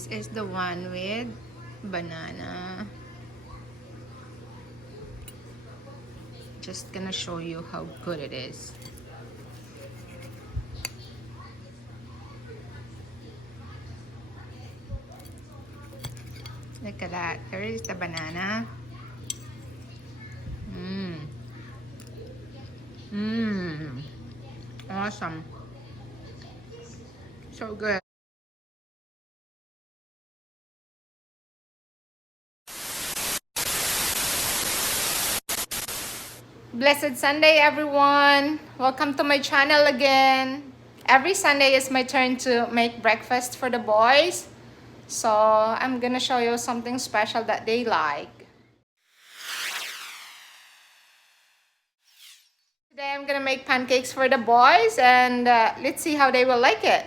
This is the one with banana. Just gonna show you how good it is. Look at that. Here is the banana. Awesome. So good. Blessed Sunday, everyone. Welcome to my channel again. Every Sunday is my turn to make breakfast for the boys. So I'm gonna show you something special that they like. Today I'm gonna make pancakes for the boys, and let's see how they will like it.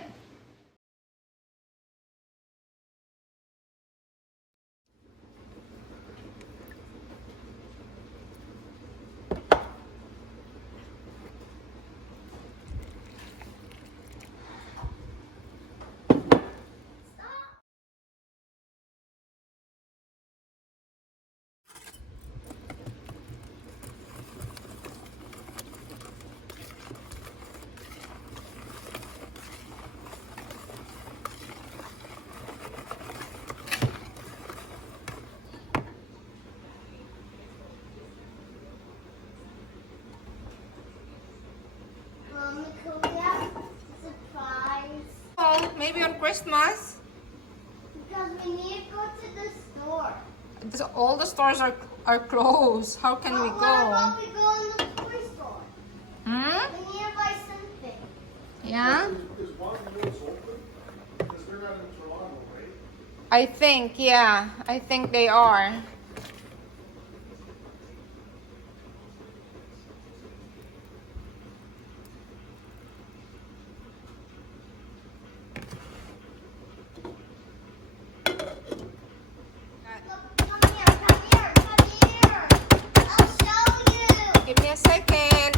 Maybe on Christmas. Because we need to go to the store. All the stores are closed. How can we go? What about we go in the toy store? Hmm? We need to buy something. Yeah? Is one of those open? Because they're not in Toronto, right? I think, yeah. I think they are. Give me a second.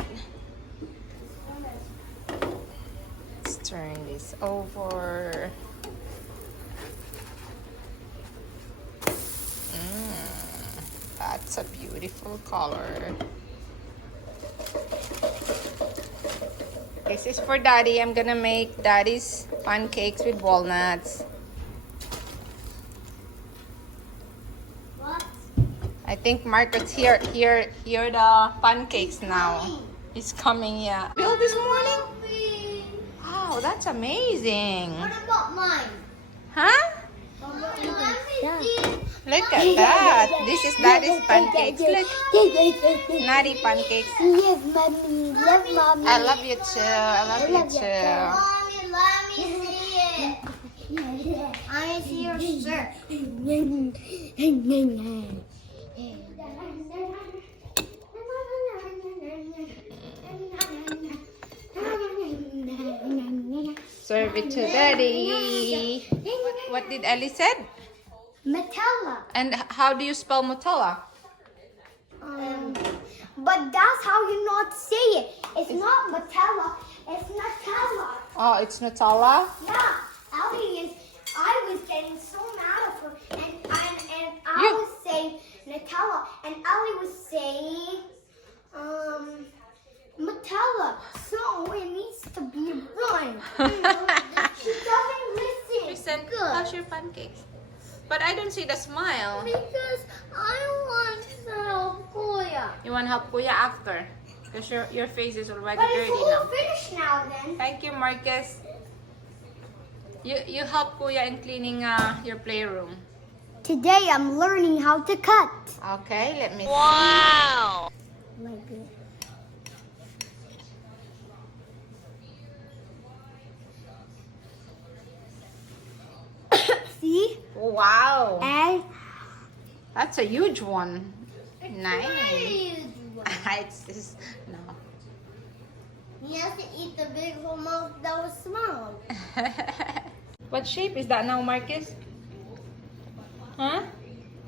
Let's turn this over. That's a beautiful color. This is for Daddy. I'm gonna make Daddy's pancakes with walnuts. What? I think Marcus here the pancakes now. He's coming, yeah. Built this morning? Wow, that's amazing. What about mine? Huh? Look at that. This is Daddy's pancakes. Look. Natty pancakes. Yes, mommy. Love mommy. I love you too. I love you too. Mommy, let me see it. I see your shirt. Serve it to Daddy. What did Ellie said? Nutella. And how do you spell Nutella? But that's how you not say it. It's not Nutella. It's Nutella. Oh, it's Nutella? Yeah. I was getting so mad at her, and I was saying Nutella, and Ellie was saying Nutella. So it needs to be run. She doesn't listen. Listen, Good. how's your pancakes? But I don't see the smile. Because I want to help Kuya. You want to help Kuya after? Because your face is already But dirty it's all now. finished now then. Thank you, Marcus. You help Kuya in cleaning your playroom. Today I'm learning how to cut. Okay, let me see. Wow. See? Wow. And That's a huge one. Nice. you It's no. have to eat the big one that was small. What shape is that now, Marcus? Huh?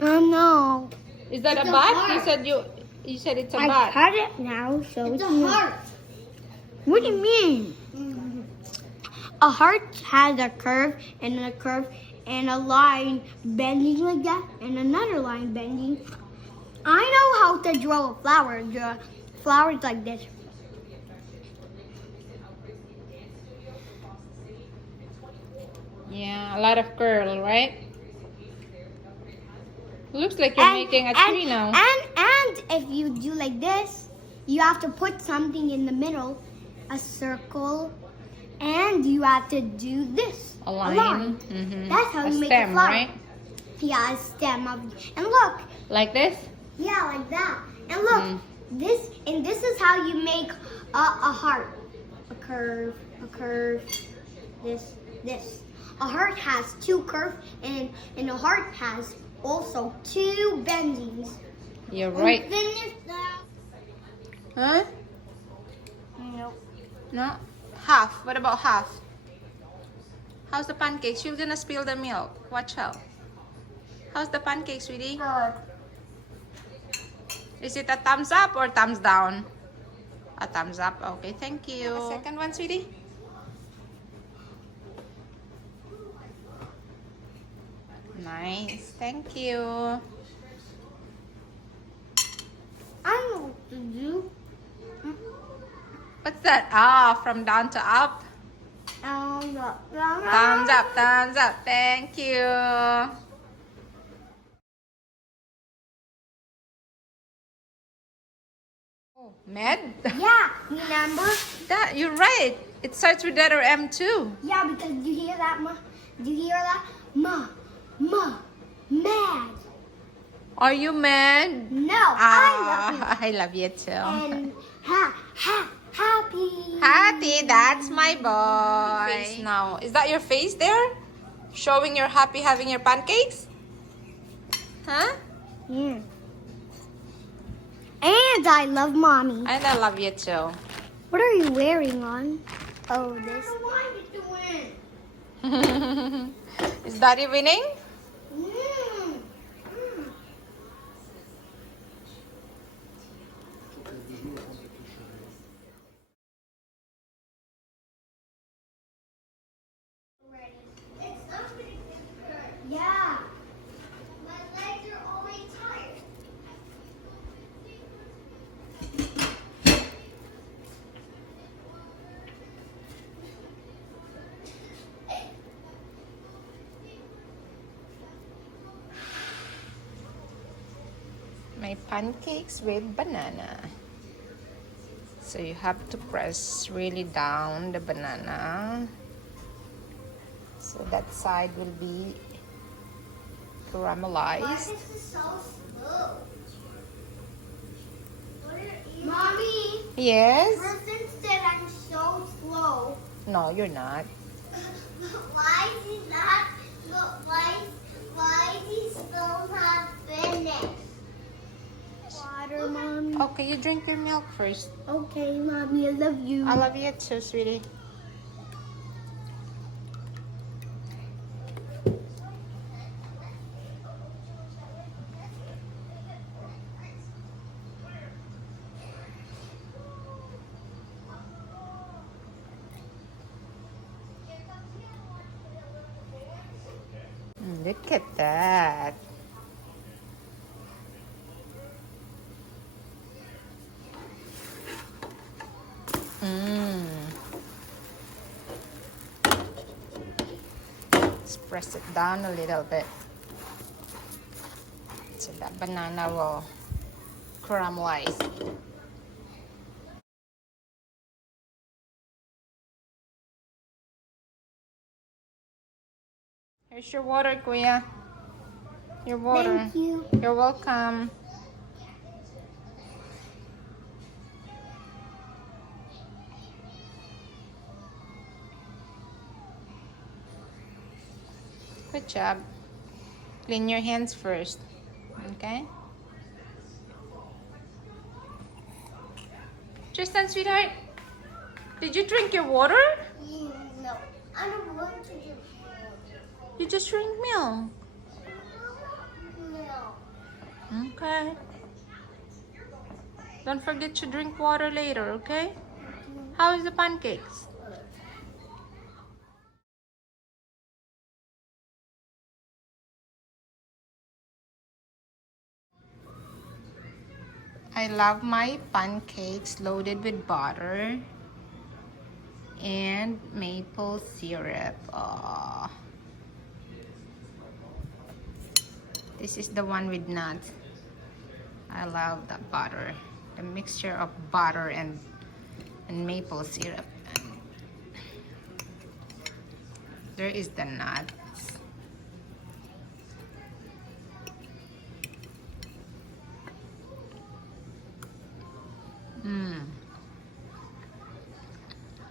Oh no. Is that It's a a bat? heart. You said it's a I bat. cut it now, so it's a heart. What do you mean? A heart has a curve, and a curve and a line bending like that, and another line bending. I know how to draw a flower. Draw flowers like this. Yeah, a lot of curl, right? Looks like you're making a tree now. And if you do like this, you have to put something in the middle, a circle, and you have to do this. A line. Mm-hmm. That's how you make stem, a flower. right? Yeah, a stem of, and look. Like this? Yeah, like that. And look, this is how you make a heart. A curve, this. A heart has two curves, and a heart has also two bendings. You're right. And finish that. Huh? Nope. No? Half. What about half? How's the pancakes? You're gonna spill the milk. Watch out. How's the pancake, sweetie? Good. Is it a thumbs up or thumbs down? A thumbs up. Okay, thank you. A second one, sweetie? Nice. Thank you. I know what to do. What's that? Ah, from down to up. Thumbs up, thumbs up. Thank you. Oh, med? Yeah, remember? That, you're right. It starts with letter M too. Yeah, because you hear that, ma? Do you hear that? Mad. Are you mad? No, I love you too. And happy. Happy, that's my boy. Face now. Is that your face there? Showing you're happy having your pancakes? Huh? Yeah. And I love mommy. And I love you too. What are you wearing on? Oh, this. I want you to win. Is Daddy winning? Yeah. My legs are always tired. My pancakes with banana. So you have to press really down the banana. So that side will be caramelized. Why is this so slow? Mommy, Yes? person said I'm so slow. No, you're not. Why is he not? Why is he still not finished? Water, mommy. Okay, you drink your milk first. Okay, mommy, I love you. I love you too, sweetie. Look at that. Let's press it down a little bit so that banana will caramelize. Here's your water, Kuya. Your water. Thank you. You're welcome. Good job. Clean your hands first. Okay? Tristan, sweetheart, did you drink your water? No, I don't want to do You just drink milk. No. Okay. Don't forget to drink water later, okay? How is the pancakes? I love my pancakes loaded with butter and maple syrup. Oh. This is the one with nuts. I love that butter. The mixture of butter and maple syrup. There is the nuts.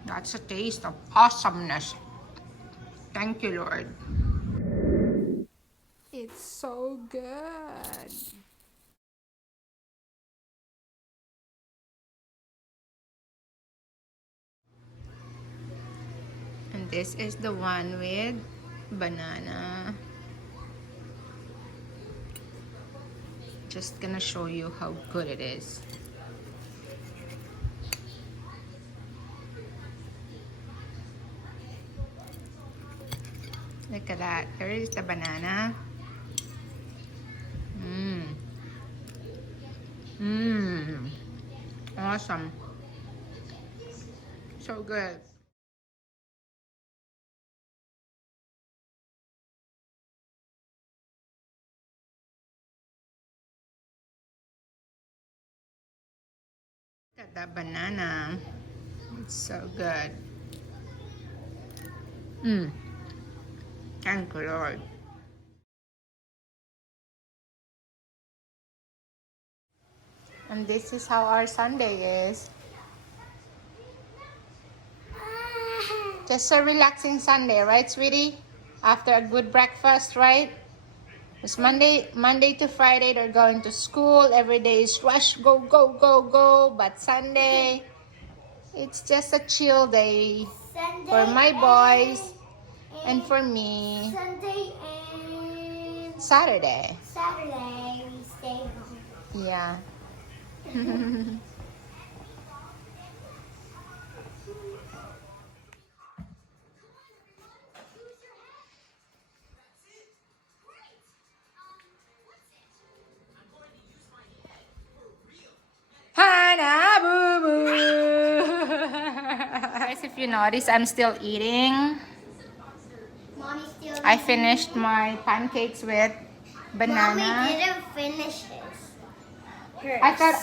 That's a taste of awesomeness. Thank you, Lord. It's so good. And this is the one with banana. Just gonna show you how good it is. Look at that. There is the banana. Awesome. So good. Look at that banana. It's so good. Thank you, Lord. And this is how our Sunday is. Just a relaxing Sunday, right, sweetie? After a good breakfast, right? It's Monday to Friday, they're going to school. Every day is rush, go, go, go, go. But Sunday, it's just a chill day Sunday for my boys and for me. Sunday and Saturday. Saturday we stay home. Yeah. Hana boo boo. Guys, if you notice, I'm still eating. Mommy still. I finished my pancakes with banana. Mommy didn't finish his. Hers. I thought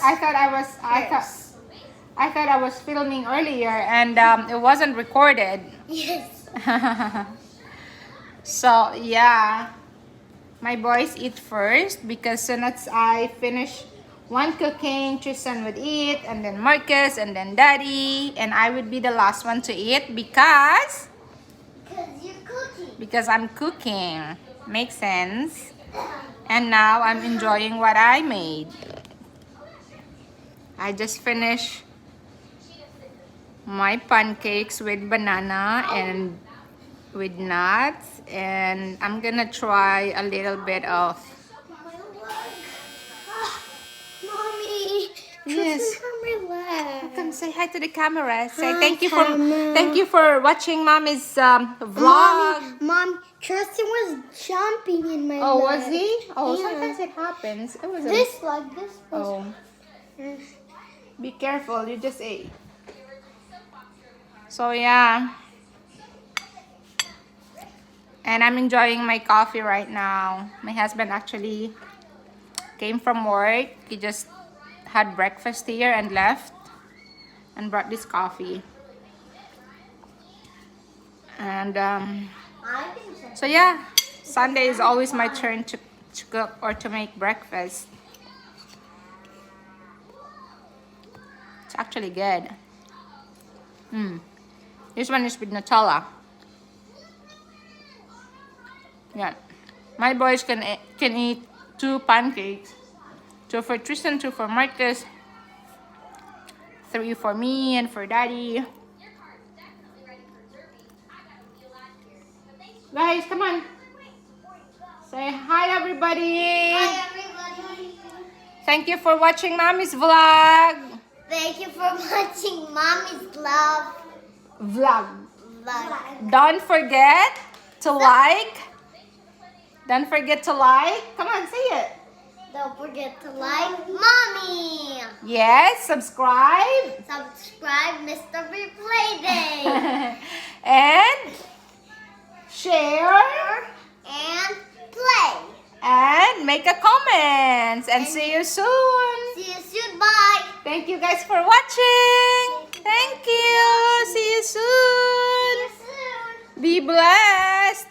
I was filming earlier and it wasn't recorded. Yes. So yeah, my boys eat first because soon as I finish one cooking, Tristan would eat, and then Marcus, and then Daddy, and I would be the last one to eat because You're cooking. because I'm cooking. Makes sense. And now I'm enjoying what I made. I just finished my pancakes with banana and with nuts, and I'm gonna try a little bit of My leg. Mommy. Yes. My leg. Come say hi to the camera. Say Hi, thank you camera. for watching Mommy's vlog. Mom, Tristan was jumping in my Oh, leg. was he? Oh, Yeah. sometimes it happens. It was This leg, this was. Oh, be careful. You just ate. So yeah. And I'm enjoying my coffee right now. My husband actually came from work. He just had breakfast here and left and brought this coffee. And so yeah, Sunday is always my turn to cook or to make breakfast. It's actually good. This one is with Nutella. Yeah, my boys can eat 2 pancakes. 2 for Tristan, 2 for Marcus, 3 for me and for Daddy. Guys, come on. Say hi, everybody. Hi, everybody. Thank you for watching Mommy's vlog. Thank you for watching Mommy's Vlog. vlog. Don't forget to like. Don't forget to like. Come on, say it. Don't forget to like Mommy. Yes, subscribe. Subscribe, Mr. Replay Day. And share. And play. And make a comment. And see you soon. See you soon. Bye. Thank you guys for watching. Thank you. See you See soon. you soon. Be blessed.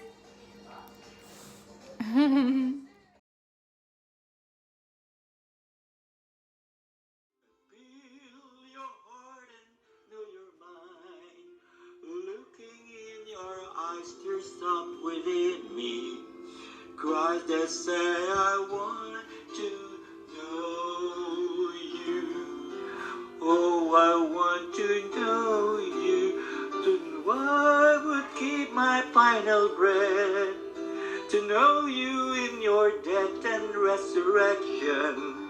Feel your heart and know your mind. Looking in your eyes, tears up within me. Cries that say I want to know you. Oh, I want to know you. To I would keep my final breath. To know you in your death and resurrection.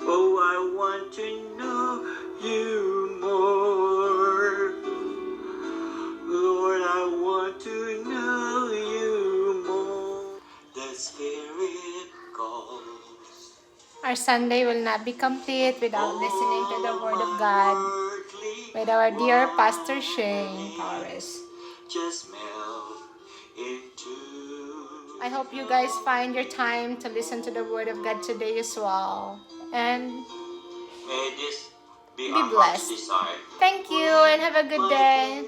Oh, I want to know you more. Lord, I want to know you more. The Spirit calls. Our Sunday will not be complete without listening to the Word of God with our dear Pastor Shane Torres. Just melt into. I hope you guys find your time to listen to the Word of God today as well. And May this be be our heart's blessed. desire. Thank you and have a good day.